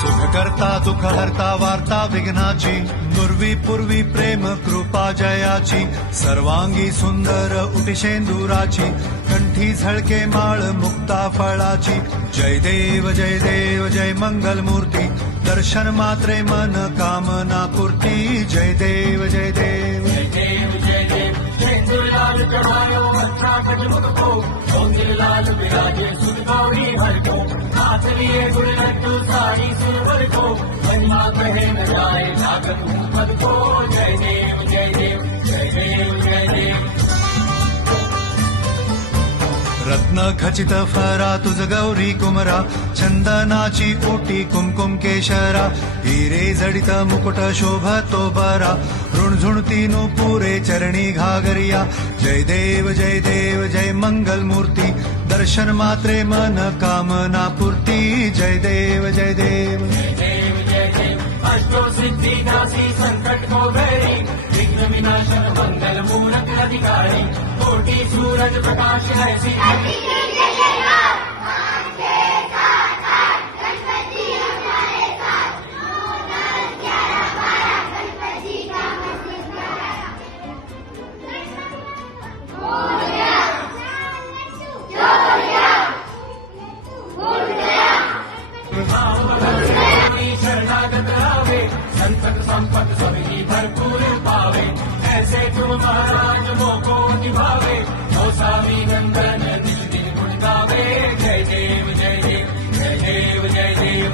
सुख करता दुःख हरता वार्ता विघ्नाची, पूर्वी पूर्वी प्रेम कृपा जयाची, सर्वांगी सुंदर उटिशेंदुराची, कंठी झळके माळ मुक्ता फळाची. जय देव जय मंगल मूर्ती, दर्शन मात्रे मन कामना पूर्ती. जय देव जय देव लाल चढ़ायो अच्छा गजमुख को, सौंदर्य लाल विराजे सुध गौरी हर को, हाथ लिए गुड़ लड्डू साड़ी सुरवर को, महिमा कहे न जाए लागत पद को. जय देव जय देव जय देव जय देव. रत्न खचित फरा तुझ गौरी कुमरा, चंदनाची ओटी कुमकुम केशरा, हिरे जडित मुकुट शोभतो बरा, ऋणझुणती पुरे चरणी घागरिया. जय देव जय मंगल मूर्ती, दर्शन मात्रे मन कामना पूर्ती. जय देव जय देव जय देव जय देव. अष्टो सिद्धि दासी संकट को भैरी, विघ्न विनाशन मंगल मूरत अधिकारी, कोटि सूरज प्रकाश ऐसी शरणागत आवे, संतत संपत सभी भरपूर पावे, ऐसे तुम महाराज मोको निभावे, स्वामी नंदन निज दिन गुण गावे. जय देव जय देव जय देव जय देव.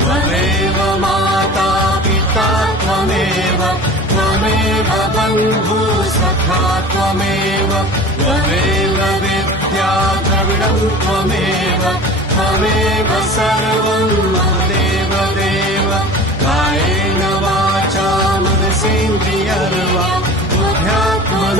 त्वमेव माता पिता त्वमेव, त्वमेव बन्धु सखा त्वमेव, त्वमेव विद्या द्रविणं त्वमेव,